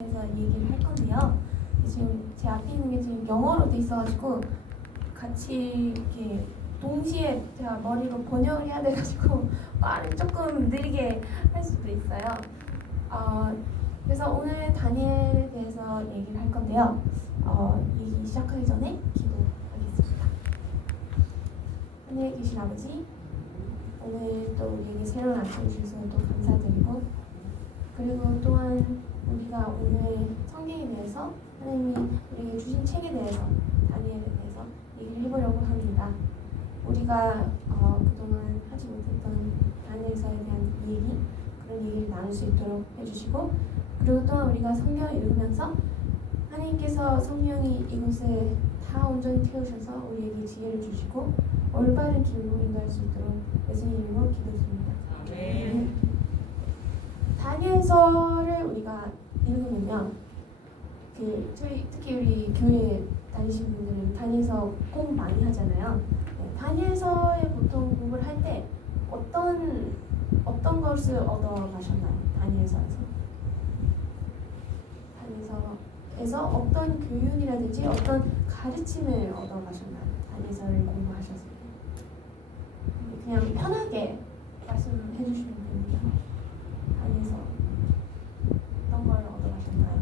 대해서 얘기를 할 건데요. 지금 제 앞에 있는 게 지금 영어로 돼 있어가지고 같이 이렇게 동시에 제가 머리로 번역을 해야 돼가지고 말을 조금 느리게 할 수도 있어요. 그래서 오늘 다니엘에 대해서 얘기를 할 건데요. 얘기 시작하기 전에 기도하겠습니다. 하늘에 계신 아버지, 오늘 또 우리에게 새로운 아침을 주셔서 또 감사드리고, 그리고 또한 우리가 오늘 성경에 대해서 하나님이 우리에게 주신 책에 대해서 다니엘에 대해서 얘기를 해보려고 합니다. 우리가 그동안 하지 못했던 다니엘서에 대한 얘기, 그런 얘기를 나눌 수 있도록 해주시고, 그리고 또한 우리가 성경을 읽으면서 하나님께서 성령이 이곳에 다 온전히 태우셔서 우리에게 지혜를 주시고 올바른 길로 인도할 수 있도록 예수님 이름으로 기도드립니다. 아멘. 다니엘서를 우리가 읽으면요, 특히 우리 교회 다니시는 분들은 다니엘서 공부 많이 하잖아요. 다니엘서에 보통 공부를 할 때 어떤 것을 얻어가셨나요? 다니엘서에서 어떤 교훈이라든지 어떤 가르침을 얻어가셨나요? 다니엘서를 공부하셨을 때 그냥 편하게 말씀해 주시면 됩니다. 다니엘서 어떤 걸 얻어가셨나요?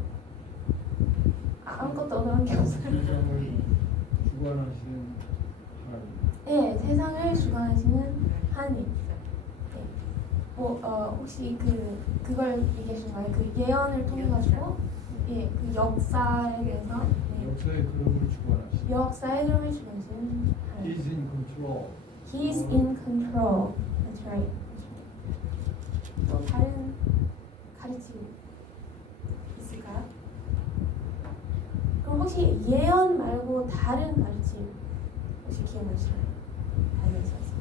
아무것도 얻어간 게 없어요. 세상을 주관하시는 하나님. 네, 세상을 주관하시는 하나님. 네. 혹시 그걸 얘기하시나요? 그 예언을 통해 가지고 그 역사에 대해서 역사의 흐름을 주관하시는. 역사의 흐름을 주관하시는 하나님. He's in control. He's in control. That's right. 또 다른 가르침 있을까요? 그럼 혹시 예언 말고 다른 가르침 혹시 기억나시나요? 다른 있어서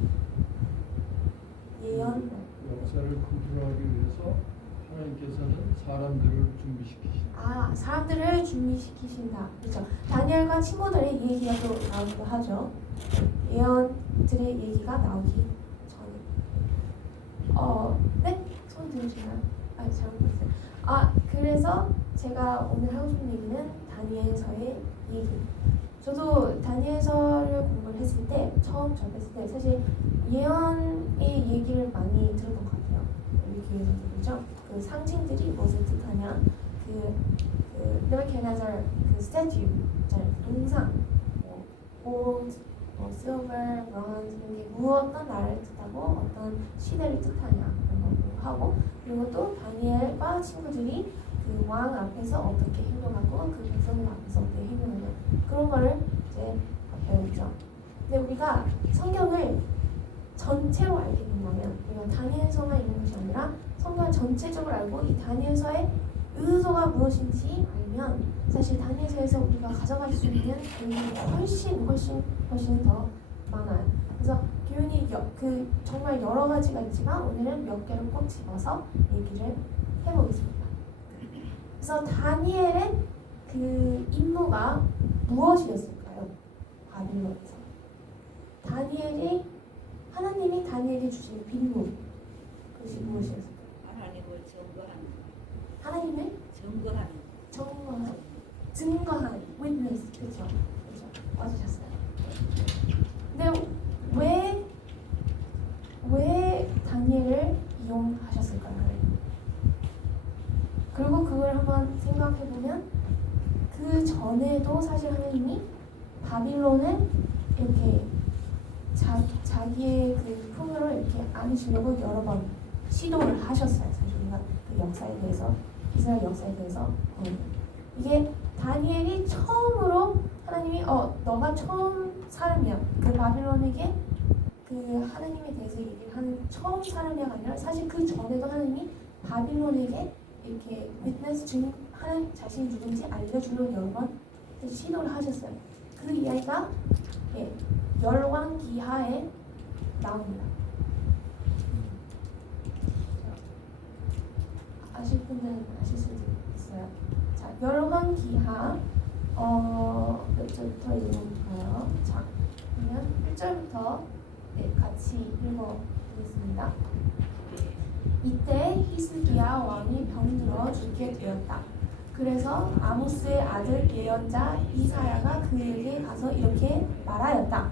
예언 역사를 컨트롤하기 위해서 하나님께서는 사람들을 준비시키신다. 사람들을 준비시키신다. 그렇죠. 다니엘과 친구들의 얘기가 또 나오기도 하죠. 예언들의 얘기가 나오기 전에. 네? 손 들으시나요? 잘못했어요. 그래서 제가 오늘 하고 싶은 얘기는 다니엘서의 얘기. 저도 다니엘서를 공부를 했을 때, 처음 접했을 때 사실 예언의 얘기를 많이 들었던 것 같아요. 우리 교회에서도 그렇죠. 그 상징들이 무엇을 뜻하냐, 네부갓네살 그 스태튜, 동상, gold, silver, bronze 이런 게 어떤 나라를 뜻하고 어떤 시대를 뜻하냐 그런 거 하고, 그리고 또 다니엘과 친구들이 그 왕 앞에서 어떻게 행동하고 그 백성들 앞에서 어떻게 행동하냐 그런 거를 이제 배우죠. 근데 우리가 성경을 전체로 알게 된다면, 우리가 다니엘서만 읽는 것이 아니라 성경을 전체적으로 알고 이 다니엘서의 의도가 무엇인지 알면 사실 다니엘서에서 우리가 가져갈 수 있는 교훈이 훨씬 더 많아요. 그래서 교훈이 정말 여러 가지가 있지만 오늘은 몇 개를 꼭 집어서 얘기를 해보겠습니다. 그래서 다니엘의 그 임무가 무엇이었을까요? 바빌론에서 하나님이 다니엘이 주신 빈무, 그것이 무엇이었을까요? 하나님을 증거하는 witness. 그렇죠. 맞으셨어요. 근데 왜 다니엘을 이용하셨을까요? 그리고 그걸 한번 생각해 보면 그 전에도 사실 하나님이 바빌론을 이렇게 자기의 그 품으로 이렇게 안으시려고 여러 번 시도를 하셨어요. 사실 우리가 그 역사에 대해서, 이스라엘 역사에 대해서 이게 다니엘이 처음으로 하나님이 너가 처음 사람이야, 그 바빌론에게 그 하나님에 대해서 얘기를 하는 처음 사람이가 아니라 사실 그 전에도 하나님이 바빌론에게 이렇게 위트네스 하나님 자신이 누군지 알려주려고 여러 번 시도를 하셨어요. 그 이야기가 열왕기하에 나옵니다. 아실 분들은 아실 수도 있어요. 자, 열왕기하 몇 절부터 읽어볼까요? 자, 그러면 1절부터 같이 읽어보겠습니다. 이때 히스기야 왕이 병들어 죽게 되었다. 그래서 아모스의 아들 예언자 이사야가 그에게 가서 이렇게 말하였다.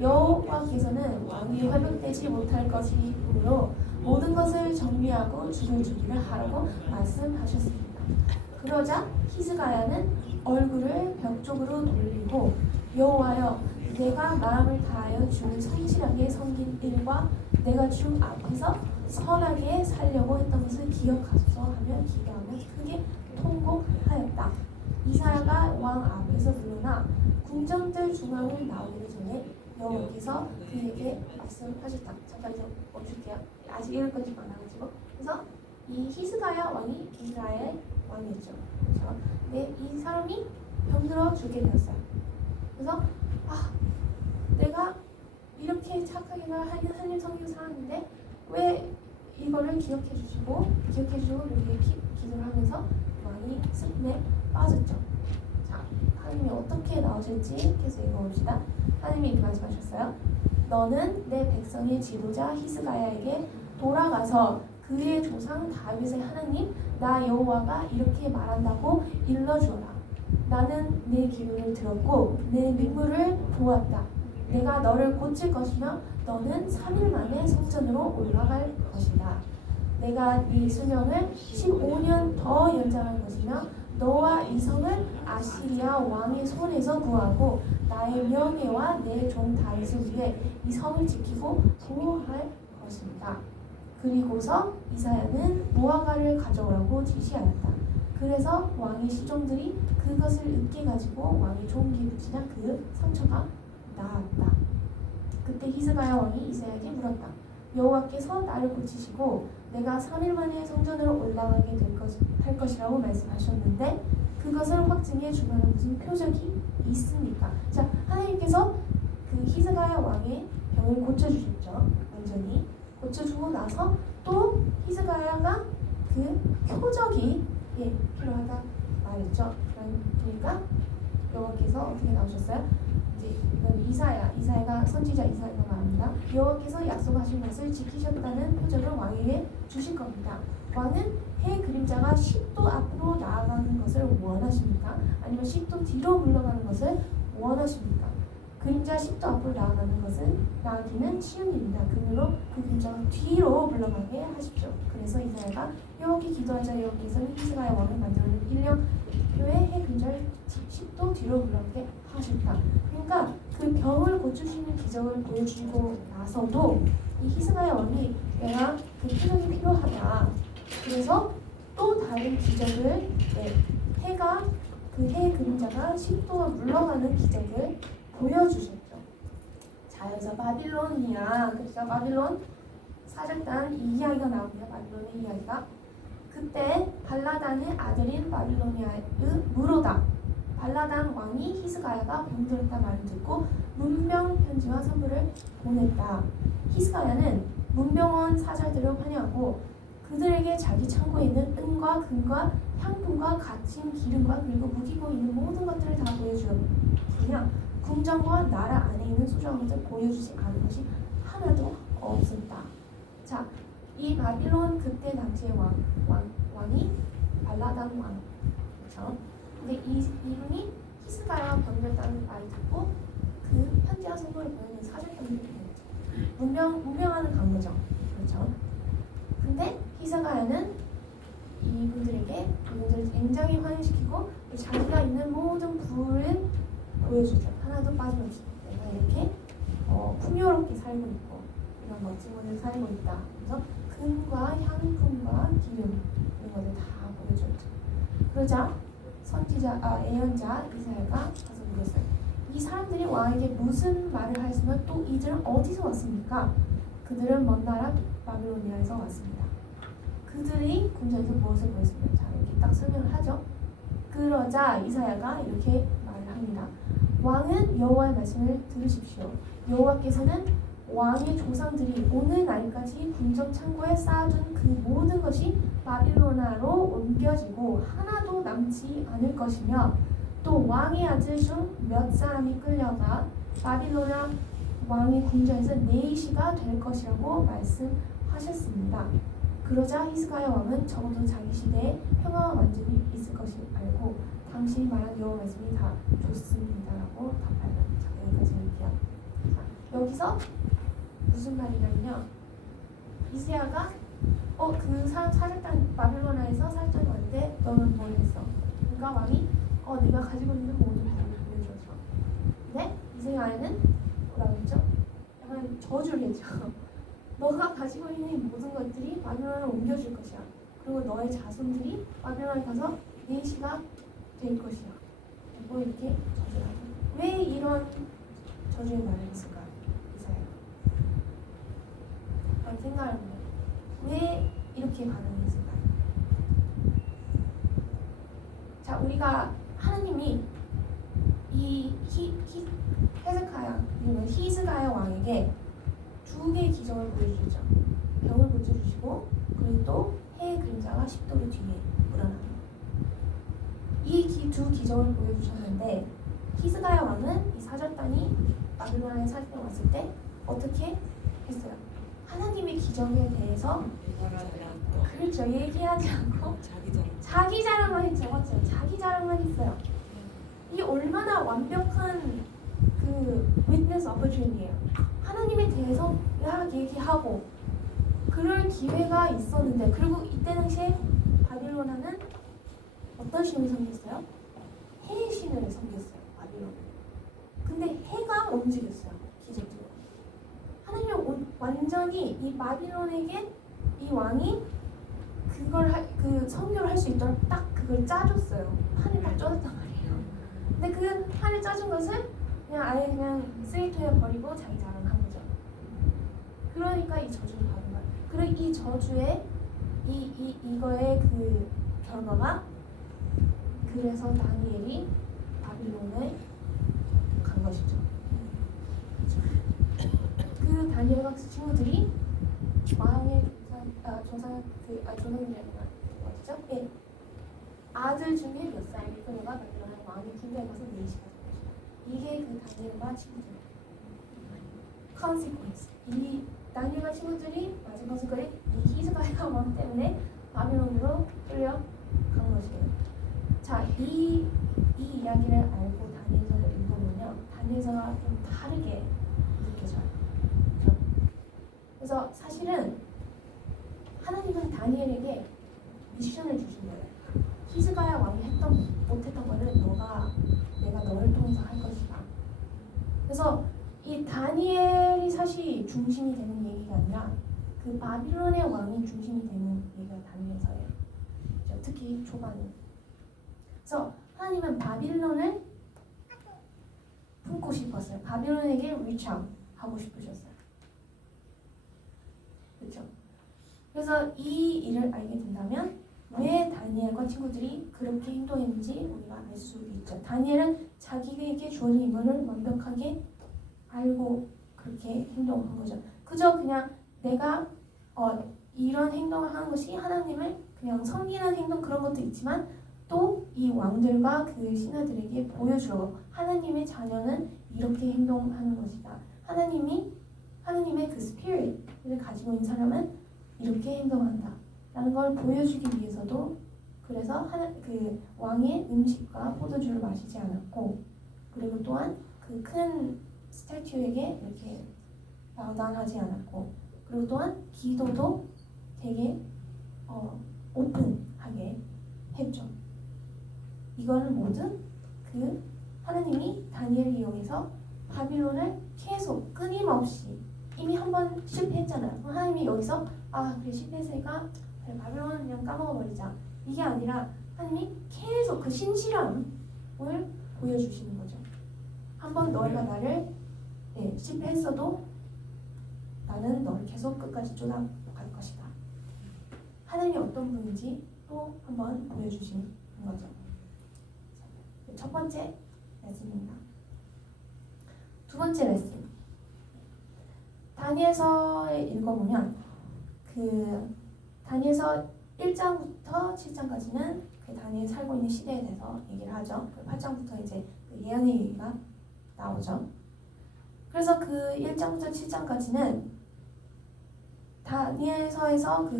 여호와께서는 왕이 회복되지 못할 것이므로 모든 것을 정리하고 죽을 준비를 하라고 말씀하셨습니다. 그러자 히스가야는 얼굴을 벽 쪽으로 돌리고 여호와여, 내가 마음을 다하여 주를 성실하게 섬긴 일과 내가 주 앞에서 선하게 살려고 했던 것을 기억하소서 하며 기도하며 크게 통곡하였다. 이사야가 왕 앞에서 물러나 궁정들 중앙을 나오기 전에 여호와께서 그에게 말씀하셨다. 잠깐 이제 멈출게요. 아직 읽을 것이 많아가지고. 그래서 이 히스가야 왕이 이스라엘 왕이었죠. 그렇죠? 근데 이 사람이 병들어 죽게 되었어요. 그래서 내가 이렇게 착하게만 하나님 성경 살았는데 왜 이거를 기억해 주시고 이렇게 기도를 하면서 왕이 슬픔에 빠졌죠. 자, 하나님이 어떻게 나오실지 계속 읽어봅시다. 하나님이 이렇게 말씀하셨어요. 너는 내 백성의 지도자 히스가야에게 돌아가서 그의 조상 다윗의 하나님 나 여호와가 이렇게 말한다고 일러주어라. 나는 내 기도를 들었고 내 눈물을 보았다. 내가 너를 고칠 것이며 너는 3일 만에 성전으로 올라갈 것이다. 내가 네 수명을 15년 더 연장할 것이며 너와 이 성을 아시리아 왕의 손에서 구하고 나의 명예와 내 종 다윗을 위해 이 성을 지키고 보호할 것입니다. 그리고서 이사야는 무화과를 가져오라고 지시하였다. 그래서 왕의 시종들이 그것을 으깨 가지고 왕의 종기에 붙이자 그 상처가 나았다. 그때 히스가야 왕이 이사야에게 물었다. 여호와께서 나를 고치시고 내가 3일 만에 성전으로 올라가게 할 것이라고 말씀하셨는데 그것을 확증해 주는 무슨 표적이 있습니까? 자, 하나님께서 그 히스가야 왕의 병을 고쳐주셨죠. 완전히 고쳐주고 나서 또 히스가야가 그 표적이 필요하다 말했죠. 그러니까 여호와께서 어떻게 나오셨어요? 이제 이건 이사야가 선지자 이사야가 말합니다. 여호와께서 약속하신 것을 지키셨다는 표적을 왕에게 주실 겁니다. 왕은 해 그림자가 10도 앞으로 나아가는 것을 원하십니까? 아니면 10도 뒤로 물러가는 것을 원하십니까? 그림자 10도 앞으로 나아가기는 쉬운 일입니다. 그러므로 그 그림자가 뒤로 물러가게 하십시오. 그래서 이사야가 여호와께 기도하자. 여호와께서는 히스가야 왕을 만들어낸 일령표의 해 그림자를 10도 뒤로 물러가게 하셨다. 그러니까 그 병을 고치시는 기적을 보여주고 나서도 이 히스가야 왕이 내가 그 표적이 필요하다. 그래서 또 다른 기적을 해가 그 해의 그림자가 10도가 물러가는 기적을 보여주셨죠. 자, 여기서 바빌로니아, 그렇죠? 바빌론 사절단 이 이야기가 나옵니다. 바빌론의 이야기가. 그때 발라단의 아들인 바빌로니아의 무로다 발라단 왕이 히스가야가 병들었다 말을 듣고 문병 편지와 선물을 보냈다. 히스가야는 문병원 사절들을 환영하고 그들에게 자기 창고에 있는 은과 금과 향품과 갇힌 기름과 그리고 무기고 있는 모든 것들을 다 보여주었으며 궁정과 나라 안에 있는 소중한 것을 보여주지 않은 것이 하나도 없었다. 자, 이 바빌론 그때 당시의 왕이 발라단 왕. 그렇죠? 근데 이분이 히스가야가 병들었다는 말을 듣고 그 편지와 선물을 보내는 사절단을 보냈죠. 문명하는 강도죠. 그렇죠? 근데 히스가야는 이분들을 굉장히 환영시키고 자기가 있는 모든 부를 보여주죠. 하나도 빠짐없이 내가 이렇게 풍요롭게 살고 있고 이런 멋진 것을 살고 있다. 그래서 금과 향품과 기름 이런 것을 다 보여줬죠. 그러자 예언자 이사야가 가서 물었어요. 이 사람들이 왕에게 무슨 말을 하였으면 또 이들은 어디서 왔습니까? 그들은 먼 나라 바빌로니아에서 왔습니다. 그들이 궁전에서 무엇을 보였습니까? 자, 이렇게 딱 설명을 하죠. 그러자 이사야가 이렇게 말을 합니다. 왕은 여호와의 말씀을 들으십시오. 여호와께서는 왕의 조상들이 오늘날까지 궁정 창고에 쌓아둔 그 모든 것이 바빌로나로 옮겨지고 하나도 남지 않을 것이며 또 왕의 아들 중 몇 사람이 끌려가 바빌로나 왕의 궁전에서 내시가 될 것이라고 말씀하셨습니다. 그러자 히스가야 왕은 적어도 자기 시대에 평화와 만족이 있을 것을 알고 당신이 말한 여호와 말씀이 다 좋습니다라고 답합니다. 자, 여기까지 할게요. 자, 여기서 무슨 말이냐면요. 이스야가 그 사절단 바빌로나에서 사절단이 왔는데 너는 뭘 했어? 그러니까 왕이 내가 가지고 있는 모든 것을 보여줬어. 근데 이스야에는 뭐라고 했죠? 약간 저주를 했죠. 너가 가지고 있는 모든 것들이 바빌론을 옮겨줄 것이야. 그리고 너의 자손들이 바빌론에 가서 내시가 될 것이야. 뭐 이렇게 저주를 하죠. 왜 이런 저주의 말을 했을까요? 이사야가. 한번 생각해보면 왜 이렇게 반응했을까요? 자, 우리가 하나님이 이 헤zekiah 이름은 히스가야 왕에게 두 개의 기적을 보여주죠. 병을 고쳐주시고 그리고 또 해의 그림자가 10도로 뒤에 물어나요. 이 두 기적을 보여주셨는데 히스가야 왕은 이 사절단이 바빌론에 사진에 왔을 때 어떻게 했어요? 하나님의 기적에 대해서 그렇죠. 얘기하지 않고 자기 자랑만 했죠. 맞죠? 자기 자랑만 했어요. 이 얼마나 완벽한 그 witness opportunity예요. 하나님에 대해서 막 얘기하고 그럴 기회가 있었는데 그리고 이때 당시에 바빌로나는 어떤 신을 섬겼어요? 해의 신을 섬겼어요. 바빌로나. 근데 해가 움직였어요. 기적적으로. 하나님은 완전히 이 바빌론에게 이 왕이 그 선교를 할 수 있도록 딱 그걸 짜줬어요. 판을 딱 짜줬단 말이에요. 근데 그 판을 짜준 것을 아예 그냥 쓰레기통에 버리고 자기 자랑한 거죠. 그러니까 이 저주를 받은 거예요. 그리고 이 저주의 이거의 그 결과가 그래서 다니엘이 바빌론에 간 것이죠. 그 다니엘과 친구들이 왕의 조상이라는 어디죠? 예. 아들 중에 몇 살이 그녀가 바빌론의 왕의 군대에 가서 4시간 이게 그 다니엘과 친구들 consequence. 이 다니엘과 친구들이 맞은 consequence 이 히스가야 왕 때문에 바빌론으로 끌려간 것이에요. 자, 이 이야기를 알고 다니엘서를 읽어보면 다니엘서가 좀 다르게 느껴져요. 그렇죠? 그래서 사실은 하나님은 다니엘에게 미션을 주신 거예요. 히스가야 왕이 못했던 거는 내가 너를 통해서 할 것이다. 그래서 이 다니엘이 사실 중심이 되는 얘기가 아니라 그 바빌론의 왕이 중심이 되는 얘기가 다니엘서예요. 특히 초반에. 그래서 하나님은 바빌론을 품고 싶었어요. 바빌론에게 reach out 하고 싶으셨어요. 그렇죠? 그래서 이 일을 알게 된다면 왜 다니엘과 친구들이 그렇게 행동했는지 우리가 알 수 있죠. 다니엘은 자기에게 주어진 임무를 완벽하게 알고 그렇게 행동한 거죠. 그저 그냥 내가 이런 행동을 하는 것이 하나님을 그냥 섬기는 행동 그런 것도 있지만 또 이 왕들과 그 신하들에게 보여주려고 하나님의 자녀는 이렇게 행동하는 것이다. 하나님의 그 스피릿을 가지고 있는 사람은 이렇게 행동한다. 라는 걸 보여주기 위해서도 그래서 그 왕의 음식과 포도주를 마시지 않았고 그리고 또한 그 큰 스태츄에게 이렇게 나단하지 않았고 그리고 또한 기도도 되게 오픈하게 했죠. 이거는 모두 그 하나님이 다니엘을 이용해서 바빌론을 계속 끊임없이 이미 한번 실패했잖아요. 하나님이 여기서 그래 실패했으니까 그래, 바빌론은 그냥 까먹어버리자. 이게 아니라 하나님이 계속 그 신실함을 보여주시는 거죠. 한번 너희가 나를 실패했어도 나는 너를 계속 끝까지 쫓아갈 것이다. 하나님이 어떤 분인지 또 한번 보여주시는 거죠. 첫 번째 레슨입니다. 두 번째 레슨. 다니엘서에 읽어보면 그 다니엘서 1장부터 7장까지는 그 다니엘 살고 있는 시대에 대해서 얘기를 하죠. 그 8장부터 이제 그 예언의 얘기가 나오죠. 그래서 그 1장부터 7장까지는 다니엘서에서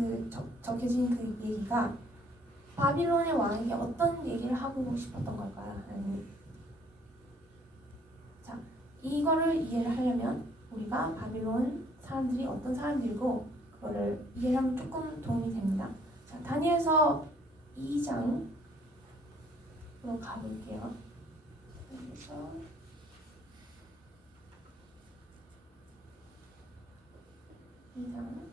적혀진 그 얘기가 바빌론의 왕에게 어떤 얘기를 하고 싶었던 걸까요? 하나님. 자, 이거를 이해를 하려면 우리가 바빌론 사람들이 어떤 사람들이고 그거를 이해하면 조금 도움이 됩니다. 자, 다니엘서 2장으로 가볼게요. 그래서 2장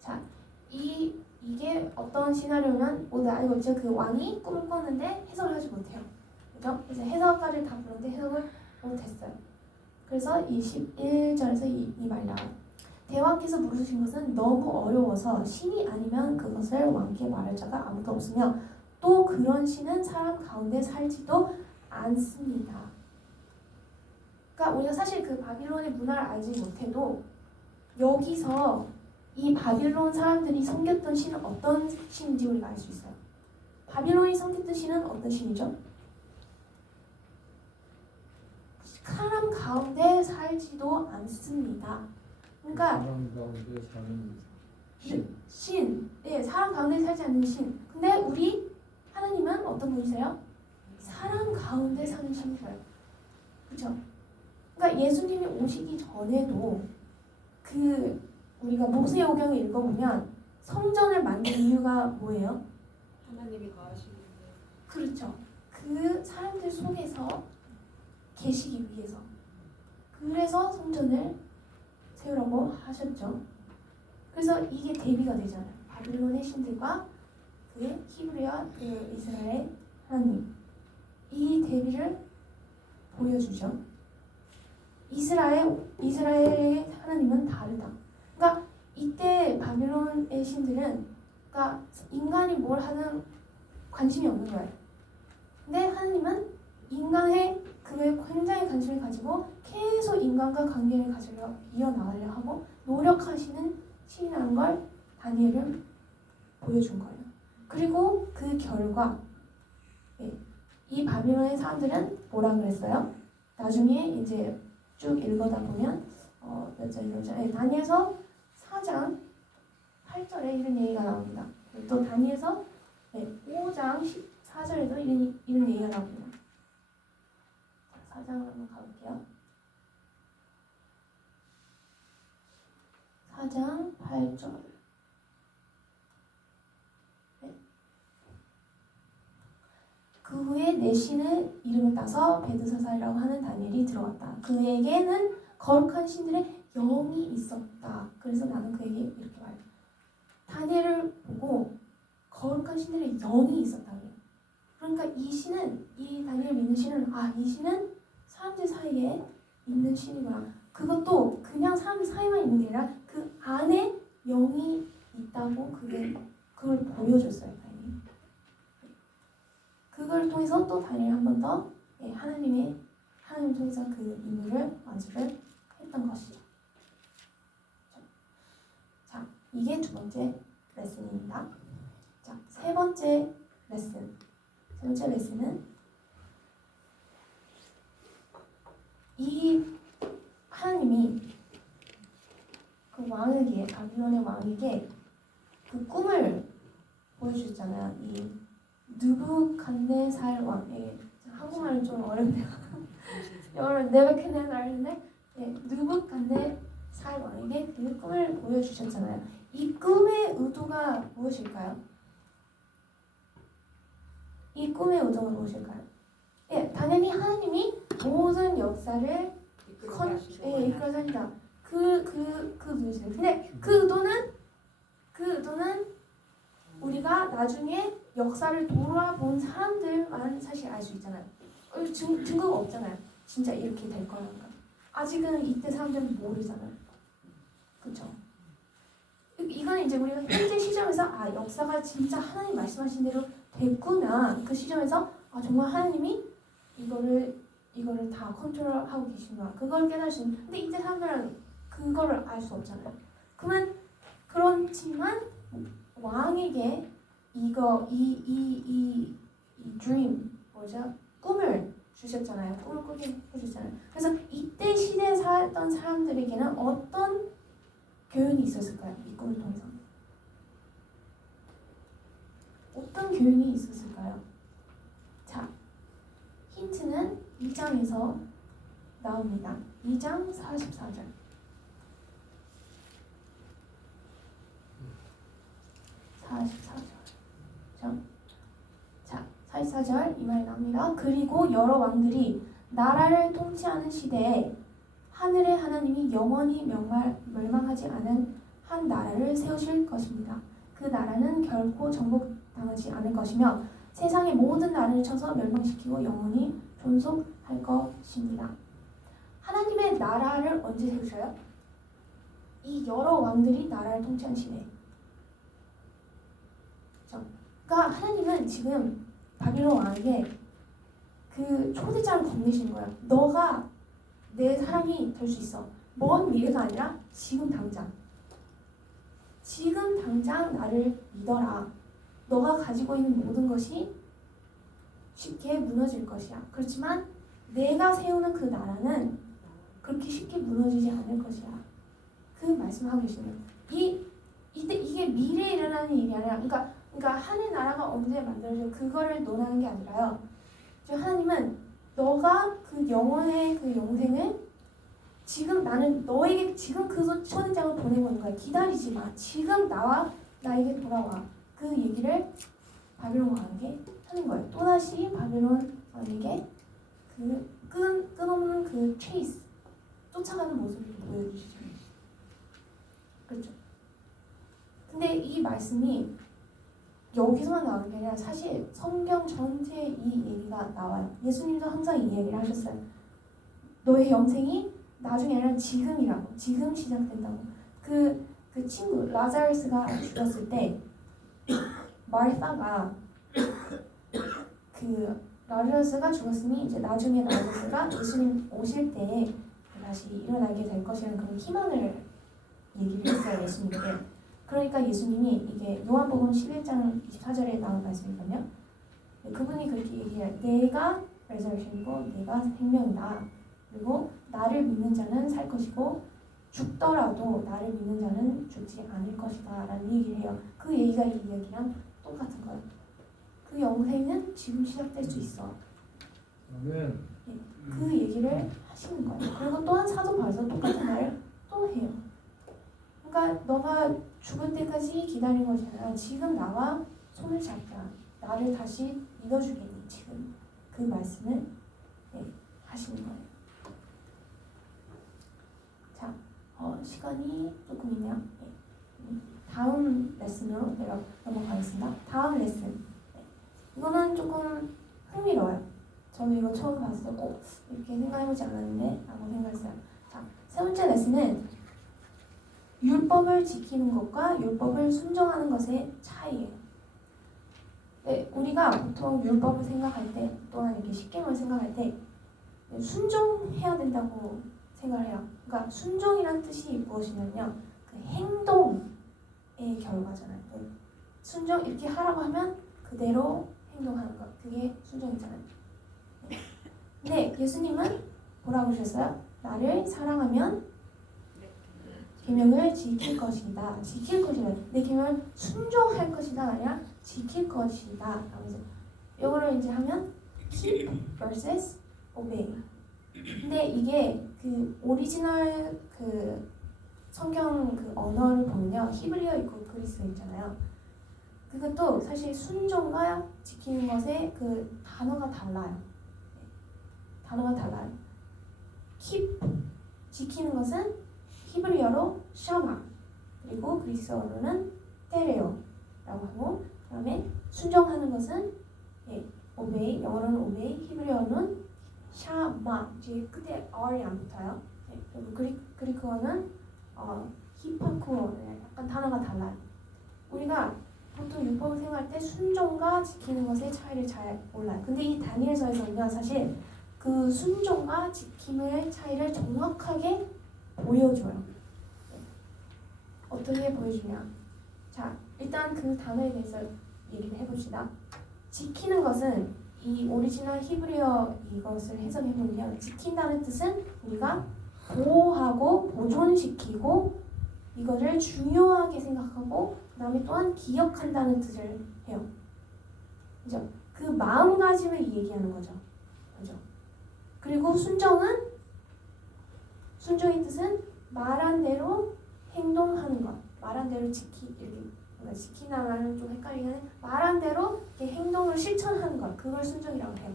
자, 이게 어떤 시나리오면 모두 알고 있죠? 그 왕이 꿈을 꿨는데 해석을 하지 못해요. 그죠? 이제 해석가를 다 불렀는데 해석을 못했어요. 그래서 21절에서 이 말이 나와요. 대왕께서 물으신 것은 너무 어려워서 신이 아니면 그것을 왕께 말할 자가 아무도 없으며 또 그런 신은 사람 가운데 살지도 않습니다. 그러니까 우리가 사실 그 바빌론의 문화를 알지 못해도 여기서 이 바빌론 사람들이 섬겼던 신은 어떤 신인지 우리가 알 수 있어요. 바빌론이 섬겼던 신은 어떤 신이죠? 사람 가운데 살지도 않습니다. 그러니까 사람 가운데 사는 신, 예, 사람 가운데 살지 않는 신. 근데 우리 하나님은 어떤 분이세요? 사람 가운데 사는 신이세요. 그렇죠? 그러니까 예수님이 오시기 전에도 우리가 모세오경을 읽어보면 성전을 만든 이유가 뭐예요? 하나님이 거하시는데. 그렇죠. 그 사람들 속에서 계시기 위해서. 그래서 성전을 세우라고 하셨죠. 그래서 이게 대비가 되잖아요. 바빌론의 신들과 그 히브리와 그 이스라엘 하나님. 이 대비를 보여주죠. 이스라엘의 하나님은 다르다. 그러니까 이때 바빌론의 신들은 그러니까 인간이 뭘 하든 관심이 없는 거예요. 근데 하나님은 인간의 그에 굉장히 관심을 가지고 계속 인간과 관계를 가지려 이어나가려 하고 노력하시는 신이라는 걸 다니엘은 보여준 거예요. 그리고 그 결과 이 바빌론의 사람들은 뭐라 그랬어요? 나중에 이제 쭉 읽어다 보면 다니엘서 4장 8절에 이런 얘기가 나옵니다. 또 다니엘서 5장 14절에도 이런 얘기가 나옵니다. 4장으로 한번 가볼게요. 4장 8절. 그 후에 내 신의 이름을 따서 베드사살이라고 하는 다니엘이 들어왔다. 그에게는 거룩한 신들의 영이 있었다. 그래서 나는 그에게 이렇게 말해요. 다니엘을 보고 거룩한 신들의 영이 있었다고 해요. 그러니까 이 다니엘 믿는 신은 이 신은 사람들 사이에 있는 신이구나. 그것도 그냥 사람들 사이만 있는 게 아니라 그 안에 영이 있다고 그걸 보여줬어요. 다니엘. 그걸 통해서 또 다니엘 한 번 더 하나님 통해서 그 인물을 마주를 했던 것이죠. 자, 이게 두 번째 레슨입니다. 자, 세 번째 레슨은 이 하나님이 그 왕에게 바빌론의 왕에게 그 꿈을 보여주셨잖아요. 이 느부갓네살 왕에게 한국말은 좀 어렵네요. 영어로 네부갓네살인데 느부갓네살 왕에게 그 꿈을 보여주셨잖아요. 이 꿈의 의도가 무엇일까요? 이 꿈의 의도가 무엇일까요? 당연히 하나님이 모든 역사를 이끌어 산다. 그 의도죠. 근데 그 의도는 우리가 나중에 역사를 돌아본 사람들만 사실 알 수 있잖아요. 증거가 없잖아요. 진짜 이렇게 될 거라는 거. 아직은 이때 사람들은 모르잖아요. 그렇죠? 이건 이제 우리가 현재 시점에서 역사가 진짜 하나님 말씀하신 대로 됐구나. 그 시점에서 정말 하나님이 이거를 다 컨트롤하고 계시구나. 그걸 깨달을 수 있는. 근데 이때 사람들은 그거를 알 수 없잖아요. 그렇지만 왕에게 이 dream 꿈을 주셨잖아요. 꿈을 꾸게 해주셨잖아요. 그래서 이때 시대에 살았던 사람들에게는 어떤 교훈이 있었을까요? 이 꿈을 통해서 어떤 교훈이 있었을까요? 자, 힌트는 2장에서 나옵니다. 2장 44절. 자, 44절 이 말이 나옵니다. 그리고 여러 왕들이 나라를 통치하는 시대에 하늘의 하나님이 영원히 멸망하지 않은 한 나라를 세우실 것입니다. 그 나라는 결코 정복당하지 않을 것이며 세상의 모든 나라를 쳐서 멸망시키고 영원히 존속할 것입니다. 하나님의 나라를 언제 세우셔요? 이 여러 왕들이 나라를 통치한 시대. 그러니까 하나님은 지금 바빌론 왕에게 그 초대장을 건네시는 거예요. 너가 내 사람이 될 수 있어. 먼 미래가 아니라 지금 당장. 지금 당장 나를 믿어라. 너가 가지고 있는 모든 것이 쉽게 무너질 것이야. 그렇지만 내가 세우는 그 나라는 그렇게 쉽게 무너지지 않을 것이야. 그 말씀하고 계시네요. 이때 이게 미래에 일어나는 일이 아니라 그러니까 하늘 나라가 언제 만들어져 그거를 논하는 게 아니라요. 하나님은 너가 그 영혼의 그 영생을 지금 나는 너에게 지금 그 초대장을 보내고 있는 거야. 기다리지 마. 지금 나에게 돌아와. 그 얘기를 바빌론 왕에게 하는 거예요. 또다시 바빌론 왕에게 그 끝없는 그 체이스 쫓아가는 모습을 보여주시죠. 그렇죠. 근데 이 말씀이 여기서만 나오는 게 아니라 사실 성경 전체에 이 얘기가 나와요. 예수님도 항상 이 얘기를 하셨어요. 너의 영생이 나중에 아니라 지금이라고. 지금 시작된다고. 그 친구 라자르스가 죽었을 때 마르타가 그 라자르스가 죽었으니 이제 나중에 라자르스가 예수님 오실 때 다시 일어나게 될 것이라는 그런 희망을 얘기를 했어요. 예수님께. 그러니까 예수님이 이게 요한복음 11장 24절에 나온 말씀이거든요. 그분이 그렇게 얘기해요. 내가 레저레이션이고 내가 생명이다. 그리고 나를 믿는 자는 살 것이고 죽더라도 나를 믿는 자는 죽지 않을 것이다 라는 얘기를 해요. 그 얘기가 이 얘기랑 똑같은 거예요. 그 영생은 지금 시작될 수 있어. 아멘. 그 얘기를 하시는 거예요. 그리고 또한 사도 바울도 똑같은 말을 또 해요. 그러니까 너가 죽을 때까지 기다린 것이 아니라 지금 나와 손을 잡자. 나를 다시 믿어주겠니 지금. 그 말씀을 하시는 거예요. 자, 시간이 조금 있네요. 다음 레슨으로 넘어가겠습니다. 다음 레슨. 이거는 조금 흥미로워요. 저는 이거 처음 봤을 때 이렇게 생각해보지 않았는데 라고 생각했어요. 자, 세 번째 레슨은 율법을 지키는 것과 율법을 순종하는 것의 차이예요. 네, 우리가 보통 율법을 생각할 때 또는 이렇게 십계명을 생각할 때 순종해야 된다고 생각을 해요. 그러니까 순종이란 뜻이 무엇이냐면요. 그 행동의 결과잖아요. 순종 이렇게 하라고 하면 그대로 행동하는 것. 그게 순종이잖아요. 근데 예수님은 뭐라고 하셨어요? 나를 사랑하면 계명을 지킬 것이다. 지킬 것이다. 내 계명을 순종할 것이다 아니라 지킬 것이다. 라고 이거를 이제 하면 keep versus obey. 근데 이게 그 오리지널 그 성경 그 언어를 보면요. 히브리어 있고 그리스어 있잖아요. 그것도 사실 순종과 지키는 것의 그 단어가 달라요. 단어가 달라요. keep 지키는 것은 히브리어로 샤마 그리고 그리스어로는 테레오라고 하고 그다음에 순종하는 것은 obey 영어로는 obey 히브리어는 샤마 이제 끝에 r이 안 붙어요. 그리고 그리스어는 히파쿠어 약간 단어가 달라요. 우리가 보통 율법을 생각할 때 순종과 지키는 것의 차이를 잘 몰라요. 근데 이 다니엘서에서는 사실 그 순종과 지킴의 차이를 정확하게 보여줘요. 어떻게 보여주냐? 자, 일단 그 단어에 대해서 얘기를 해봅시다. 지키는 것은 이 오리지널 히브리어 이것을 해석해 보면 지킨다는 뜻은 우리가 보호하고 보존시키고 이거를 중요하게 생각하고 그다음에 또한 기억한다는 뜻을 해요. 그죠? 그 마음가짐을 이 얘기하는 거죠. 그죠? 그리고 순종의 뜻은 말한 대로 행동하는 것. 말한 대로 지키나라는 좀 헷갈리긴 해. 말한 대로 이렇게 행동을 실천하는 것. 그걸 순종이라고 해요.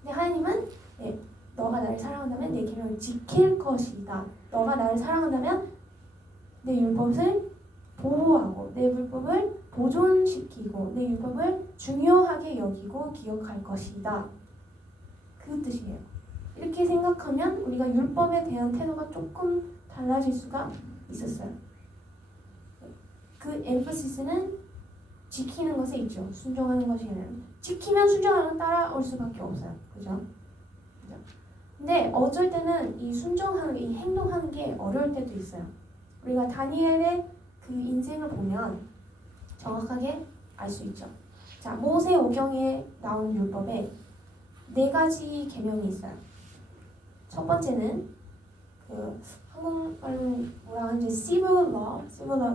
근데 하나님은 너가 나를 사랑한다면 내 계명을 지킬 것이다. 너가 나를 사랑한다면 내 율법을 보호하고 내 율법을 보존시키고 내 율법을 중요하게 여기고 기억할 것이다. 그 뜻이에요. 이렇게 생각하면 우리가 율법에 대한 태도가 조금 달라질 수가 있었어요. 그 엠퍼시스는 지키는 것에 있죠. 순종하는 것이 아니라 지키면 순종하는 따라올 수밖에 없어요. 그죠? 근데 어쩔 때는 이 순종하는 이 행동하는 게 어려울 때도 있어요. 우리가 다니엘의 그 인생을 보면 정확하게 알 수 있죠. 자, 모세오경에 나온 율법에 4가지 계명이 있어요. 첫 번째는 그 한국말로 뭐라 하는지 civil law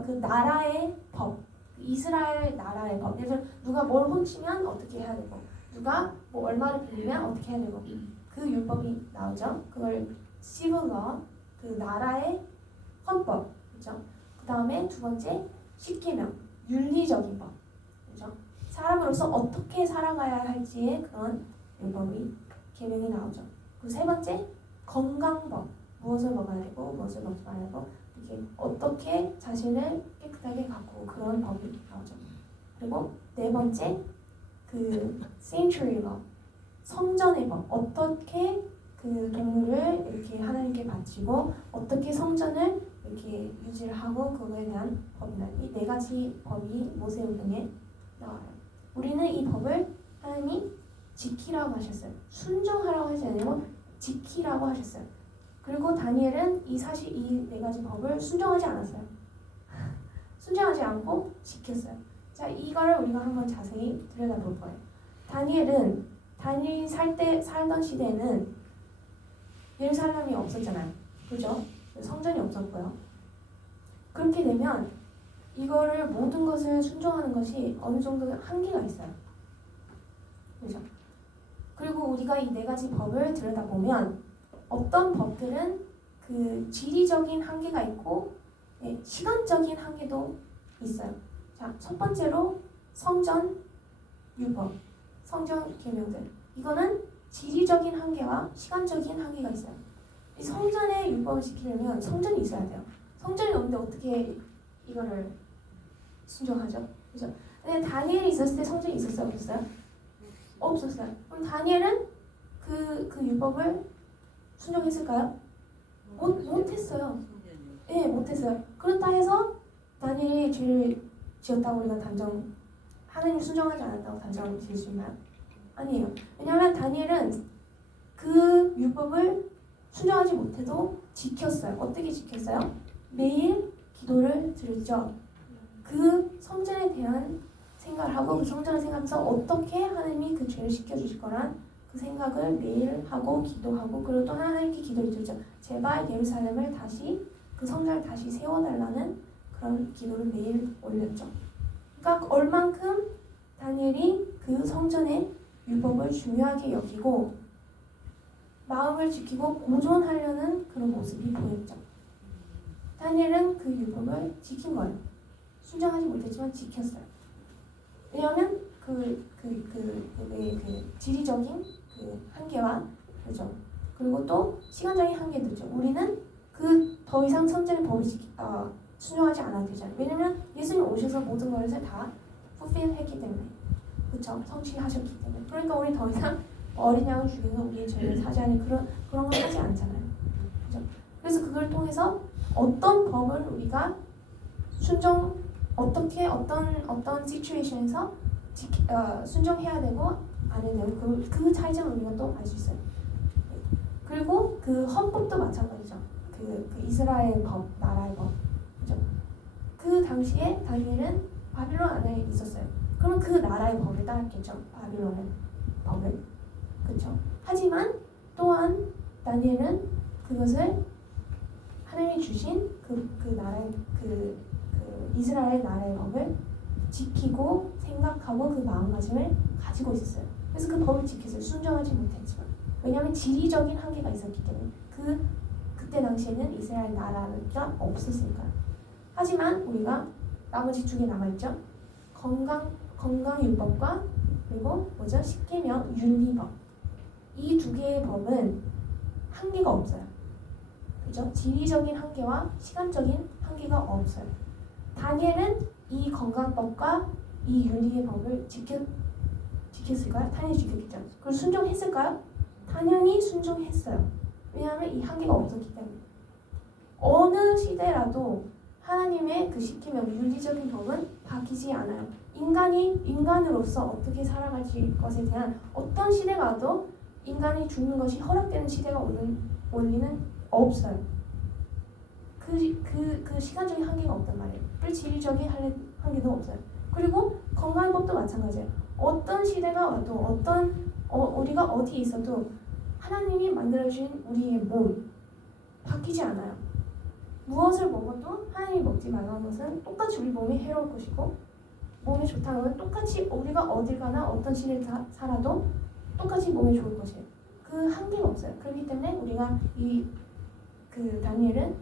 그 나라의 법, 이스라엘 나라의 법. 예를 들어 누가 뭘 훔치면 어떻게 해야 되고, 누가 뭐 얼마를 빌리면 어떻게 해야 되고, 그 율법이 나오죠. 그걸 civil law, 그 나라의 헌법, 그렇죠? 그 다음에 두 번째 10계명, 윤리적인 법, 그렇죠? 사람으로서 어떻게 살아가야 할지의 그런 율법이 계명이 나오죠. 그 세 번째 건강법, 무엇을 먹어야 되고 무엇을 먹지 말아야 되고 이렇게 어떻게 자신을 깨끗하게 가꾸고 그런 법이 나오죠. 그리고 네 번째 그 sanctuary law, 성전의 법, 어떻게 그 동물을 이렇게 하나님께 바치고 어떻게 성전을 이렇게 유지를 하고 그거에 대한 법이나 이 4가지 법이 모세오경에 나와요. 우리는 이 법을 하나님 지키라고 하셨어요. 순종하라고 하지 아니고 지키라고 하셨어요. 그리고 다니엘은 이 4가지 법을 순종하지 않았어요. 순종하지 않고 지켰어요. 자, 이거를 우리가 한번 자세히 들여다볼 거예요. 다니엘이 살던 시대에는 예루살렘이 없었잖아요. 그죠? 성전이 없었고요. 그렇게 되면 이거를 모든 것을 순종하는 것이 어느 정도 한계가 있어요. 그죠? 그리고 우리가 이 4가지 법을 들여다보면 어떤 법들은 그 지리적인 한계가 있고 시간적인 한계도 있어요. 자, 첫 번째로 성전 율법, 성전 계명들. 이거는 지리적인 한계와 시간적인 한계가 있어요. 이 성전의 율법을 지키려면 성전이 있어야 돼요. 성전이 없는데 어떻게 이거를 순종하죠? 그죠? 근데 다니엘이 있었을 때 성전이 있었어요? 없었어요? 없었어요. 그럼 다니엘은 그 율법을 순종했을까요? 못했어요. 예, 못했어요. 그렇다 해서 다니엘이 죄를 지었다고 우리가 하나님 순종하지 않았다고 단정 지을 수 있나요? 아니에요. 왜냐하면 다니엘은 그 율법을 순종하지 못해도 지켰어요. 어떻게 지켰어요? 매일 기도를 드렸죠. 그 성전에 대한 생각을 하고 그 성전을 생각해서 어떻게 하나님이 그 죄를 씻겨주실 거란 그 생각을 매일 하고 기도하고 그리고 또 하나님께 기도를 드렸죠. 제발 예루살렘을 다시 그 성전을 다시 세워달라는 그런 기도를 매일 올렸죠. 그러니까 얼만큼 다니엘이 그 성전의 율법을 중요하게 여기고 마음을 지키고 보존하려는 그런 모습이 보였죠. 다니엘은 그 율법을 지킨 거예요. 순종하지 못했지만 지켰어요. 왜냐하면 그 지리적인 그 한계와 그죠. 그리고 또 시간적인 한계도 있죠. 우리는 그 더 이상 성전의 법을 순종하지 않아도 되잖아요. 왜냐면 예수님 오셔서 모든 것을 다 fulfill했기 때문에, 그렇죠? 성취하셨기 때문에. 그러니까 우리 더 이상 어린 양을 죽여서 우리의 죄를 사죄하는 그런 걸 하지 않잖아요. 그렇죠? 그래서 그걸 통해서 어떤 법을 우리가 어떻게 어떤 시츄에이션에서 순종해야 되고 안 해야 되고 그 차이점을 우리가 또 알 수 있어요. 그리고 그 헌법도 마찬가지죠. 그 이스라엘 법, 나라의 법, 그죠? 그 당시에 다니엘은 바빌론 안에 있었어요. 그럼 그 나라의 법을 따랐겠죠. 바빌론의 법을. 그렇죠. 하지만 또한 다니엘은 그것을 하나님이 주신 그 나라의 그 이스라엘 나라의 법을 지키고 생각하고 그 마음가짐을 가지고 있었어요. 그래서 그 법을 지켰어요. 순종하지 못했지만. 왜냐하면 지리적인 한계가 있었기 때문에. 그때 당시에는 이스라엘 나라가 없었으니까요. 하지만 우리가 나머지 두 개 남아있죠. 건강율법과 그리고 뭐죠? 십계명 윤리법. 이 두 개의 법은 한계가 없어요. 그죠? 지리적인 한계와 시간적인 한계가 없어요. 다니엘은 이 건강법과 이 윤리의 법을 지켰을까요? 당연히 지켰겠죠. 그걸 순종했을까요? 당연히 순종했어요. 왜냐하면 이 한계가 없었기 때문에. 어느 시대라도 하나님의 그 십계명 윤리적인 법은 바뀌지 않아요. 인간으로서 어떻게 살아갈 것에 대한 어떤 시대가 와도 인간이 죽는 것이 허락되는 시대가 오는 원리는 없어요. 그 시간적인 한계가 없단 말이에요. 그 지리적인 한계도 없어요. 그리고 건강법도 마찬가지예요. 어떤 시대가 와도 우리가 어디에 있어도 하나님이 만들어주신 우리의 몸 바뀌지 않아요. 무엇을 먹어도 하나님이 먹지 말라는 것은 똑같이 우리 몸에 해로울 것이고 몸에 좋다는 것은 똑같이 우리가 어딜 가나 어떤 시대에 살아도 똑같이 몸에 좋을 것이에요. 그 한계가 없어요. 그렇기 때문에 우리가 다니엘은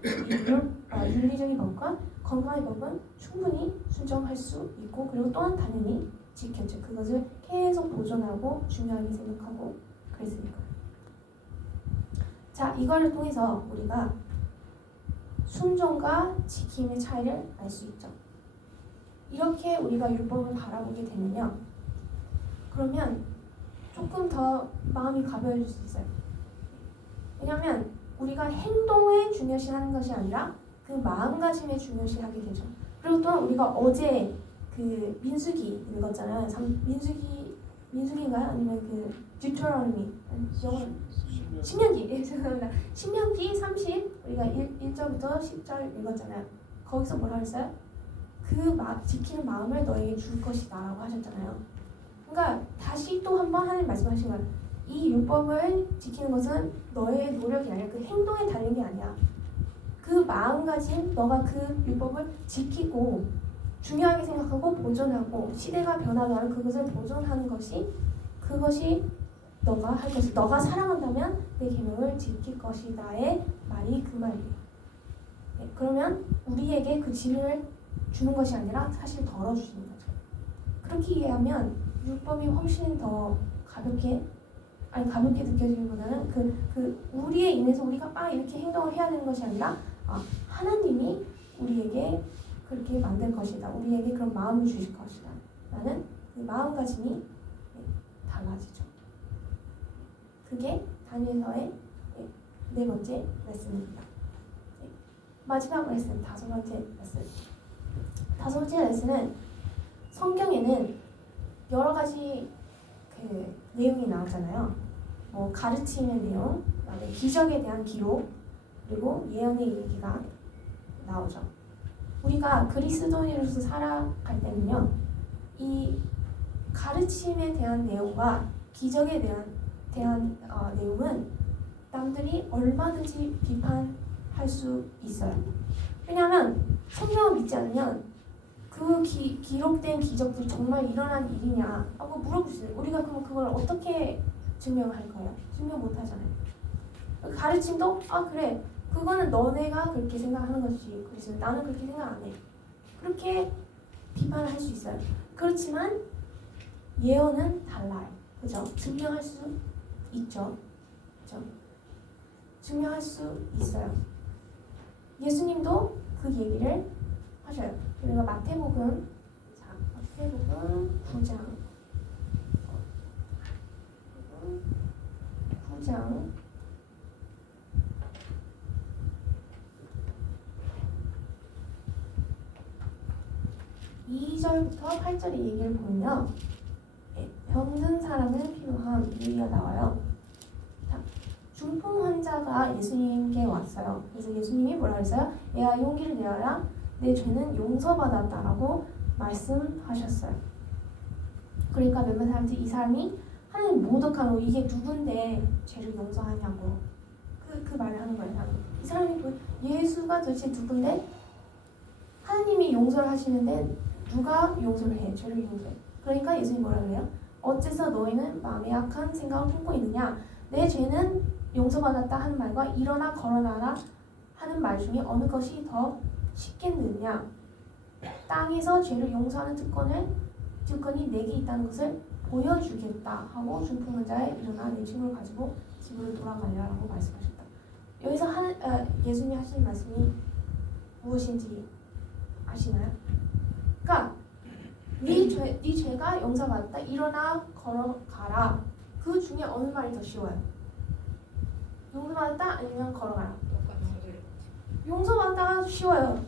윤리적인 법과 건강의 법은 충분히 순종할 수 있고 그리고 또한 당연히 지켰죠. 그것을 계속 보존하고 중요하게 생각하고 그랬으니까요. 자, 이거를 통해서 우리가 순종과 지킴의 차이를 알 수 있죠. 이렇게 우리가 율법을 바라보게 되면요. 그러면 조금 더 마음이 가벼워질 수 있어요. 왜냐하면 우리가 행동에 중요시하는 것이 아니라 그 마음가짐에 중요시하게 되죠. 그리고 또한 우리가 어제 그 민수기 읽었잖아요. 민수기인가요? 아니면 그 디우테로노미 신명기 죄송합니다. 신명기 30 우리가 1절부터 10절 읽었잖아요. 거기서 뭐라 했어요? 지키는 마음을 너에게 줄 것이다 라고 하셨잖아요. 그러니까 다시 또 한 번 하나님 말씀하신 거예요. 이 율법을 지키는 것은 너의 노력이 아니라 그 행동에 달린 게 아니야. 그 마음가짐 너가 그 율법을 지키고 중요하게 생각하고 보존하고 시대가 변화하면 그것을 보존하는 그것이 너가 할 것이 너가 사랑한다면 내 계명을 지킬 것이다의 말이 그 말이에요. 네, 그러면 우리에게 그 짐을 주는 것이 아니라 사실 덜어주시는 거죠. 그렇게 이해하면 율법이 훨씬 더 가볍게 느껴지기보다는 우리에 인해서 우리가 이렇게 행동을 해야 되는 것이 아니라 하나님이 우리에게 그렇게 만들 것이다. 우리에게 그런 마음을 주실 것이다. 라는 그 마음가짐이 달라지죠. 그게 다니엘서의 네 번째 레슨입니다. 마지막 레슨, 다섯 번째 레슨. 다섯 번째 레슨은 성경에는 여러 가지 내용이 나오잖아요. 뭐 가르침의 내용, 그다음에 기적에 대한 기록, 그리고 예언의 얘기가 나오죠. 우리가 그리스도인으로서 살아갈 때는요, 이 가르침에 대한 내용과 기적에 대한 내용은 남들이 얼마든지 비판할 수 있어요. 왜냐하면 성경을 믿지 않으면 그 기록된 기적들이 정말 일어난 일이냐 하고 물어보시죠. 우리가 그럼 그걸 어떻게 증명할 거예요? 증명 못 하잖아요. 가르침도 그래 그거는 너네가 그렇게 생각하는 것이지 그래서 나는 그렇게 생각 안 해. 그렇게 비판을 할 수 있어요. 그렇지만 예언은 달라요. 그죠? 증명할 수 있죠. 그죠? 증명할 수 있어요. 예수님도 그 얘기를 하셔요. 우리가 마태복음 9장 2절부터 8절의 얘기를 보면요. 병든 사람은 필요한 얘기가 나와요. 중풍 환자가 예수님께 왔어요. 그래서 예수님이 뭐라 했어요? 얘야 용기를 내어라. 내 죄는 용서받았다라고 말씀하셨어요. 그러니까 몇몇 사람들이 이 사람이 하나님 모독하고 이게 누군데 죄를 용서하냐고 그 말을 하는 거예요. 이 사람이 예수가 도대체 누군데 하나님이 용서를 하시는데 누가 용서를 해? 죄를 용서해. 그러니까 예수님이 뭐라 그래요? 어째서 너희는 마음에 악한 생각을 품고 있느냐? 내 죄는 용서받았다 하는 말과 일어나 걸어나라 하는 말 중에 어느 것이 더 쉽겠느냐? 땅에서 죄를 용서하는 특권이 내게 있다는 것을 보여주겠다 하고 중풍한 자에 일어나 내 친구를 가지고 집으로 돌아가려라고 말씀하셨다. 여기서 예수님이 하시는 말씀이 무엇인지 아시나요? 그러니까 네 죄가 용서받았다. 일어나 걸어가라. 그 중에 어느 말이 더 쉬워요? 용서받았다 아니면 걸어가라? 용서받았다가 쉬워요.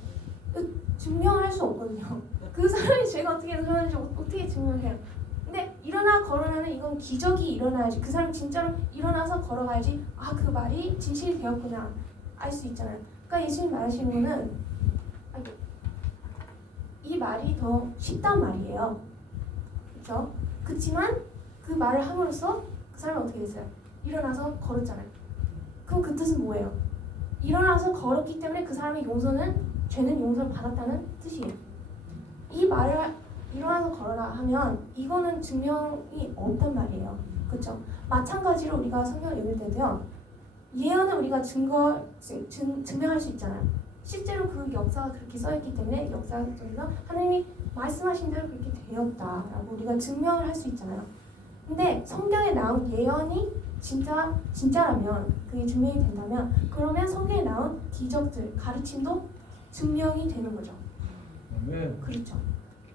증명할 수 없거든요. 그 사람이 죄가 어떻게 일어나는지 어떻게 증명해요? 근데 일어나 걸어나는 이건 기적이 일어나야지. 그 사람 진짜로 일어나서 걸어가야지. 아, 그 말이 진실이 되었구나 알 수 있잖아요. 그러니까 예수님 말하시는 거는 이 말이 더 쉽단 말이에요. 그렇죠? 그렇지만 그 말을 함으로써 그 사람이 어떻게 됐어요? 일어나서 걸었잖아요. 그럼 그 뜻은 뭐예요? 일어나서 걸었기 때문에 그 사람의 죄는 용서를 받았다는 뜻이에요. 이 말을 일어나서 걸어라 하면 이거는 증명이 없단 말이에요. 그렇죠? 마찬가지로 우리가 성경을 읽을 때도요. 예언은 우리가 증명할 수 있잖아요. 실제로 그 역사가 그렇게 써있기 때문에 역사 속에서 하나님이 말씀하신 대로 그렇게 되었다라고 우리가 증명을 할 수 있잖아요. 근데 성경에 나온 예언이 진짜라면 그게 증명이 된다면 그러면 성경에 나온 기적들, 가르침도 증명이 되는 거죠. 아멘. 그렇죠.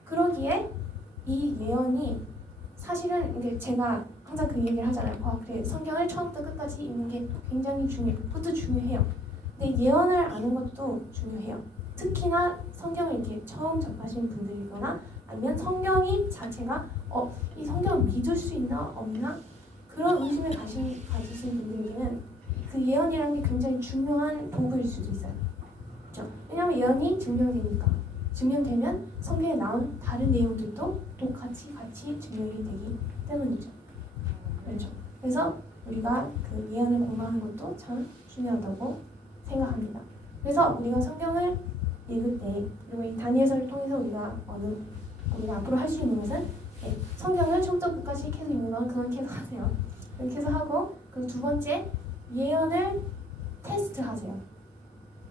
그러기에 이 예언이 사실은 이제 제가 항상 그 얘기를 하잖아요. 그래 성경을 처음부터 끝까지 읽는 게 굉장히 그것도 중요해요. 근데 예언을 아는 것도 중요해요. 특히나 성경을 이렇게 처음 접하신 분들이거나 아니면 성경이 자체가 이 성경을 믿을 수 있나 없나 그런 의심을 가지신 분들에게는 그 예언이라는 게 굉장히 중요한 도구일 수도 있어요. 그렇죠? 왜냐하면 예언이 증명되면 성경에 나온 다른 내용들도 똑같이 같이 증명이 되기 때문이죠. 그렇죠? 그래서 우리가 그 예언을 공부하는 것도 참 중요하다고 생각합니다. 그래서 우리가 성경을 읽을 때 그리고 이 다니엘서를 통해서 우리가 앞으로 할 수 있는 것은 성경을 처음부터 끝까지 계속 읽는 건 그건 계속 하세요. 그렇게 해서 하고 그리고 두 번째 예언을 테스트하세요.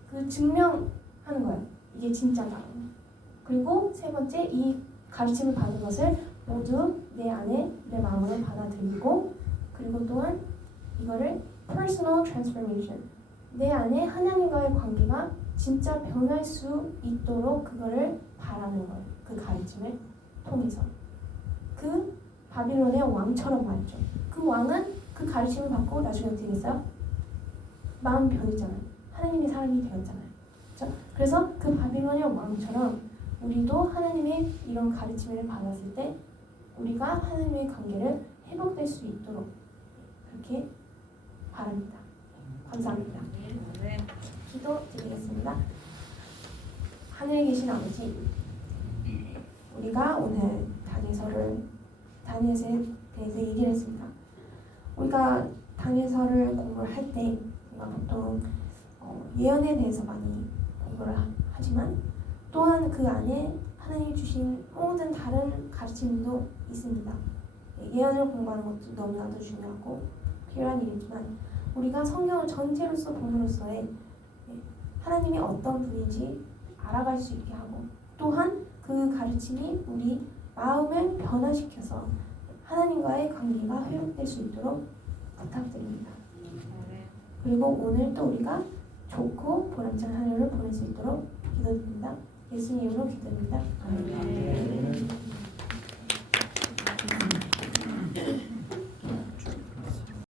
그 증명하는 거예요. 이게 진짜다. 그리고 세 번째 이 가르침을 받은 것을 모두 내 안에 내 마음으로 받아들이고 그리고 또한 이거를 personal transformation 내 안에 하나님과의 관계가 진짜 변할 수 있도록 그거를 바라는 거예요. 그 가르침을 통해서 그 바빌론의 왕처럼 말이죠. 그 왕은 그 가르침을 받고 나중에 어떻게 됐어요? 마음 변했잖아요. 하나님의 사람이 되었잖아요. 그렇죠? 그래서 그 바빌론의 왕처럼 우리도 하나님의 이런 가르침을 받았을 때 우리가 하나님의 관계를 회복될 수 있도록 그렇게 바랍니다. 감사합니다. 기도드리겠습니다. 하늘에 계신 아버지, 우리가 오늘 다니엘서에 대해서 얘기를 했습니다. 우리가 다니엘서를 공부를 할 때 우리가 보통 예언에 대해서 많이 공부를 하지만 또한 그 안에 하나님이 주신 모든 다른 가르침도 있습니다. 예언을 공부하는 것도 너무나도 중요하고 필요한 일이지만 우리가 성경을 전체로서 봄으로써의 하나님이 어떤 분인지 알아갈 수 있게 하고 또한 그 가르침이 우리 마음을 변화시켜서 하나님과의 관계가 회복될 수 있도록 부탁드립니다. 그리고 오늘 또 우리가 좋고 보람찬 하루를 보낼 수 있도록 기도드립니다. 예수님 이름으로 기도드립니다. 아멘.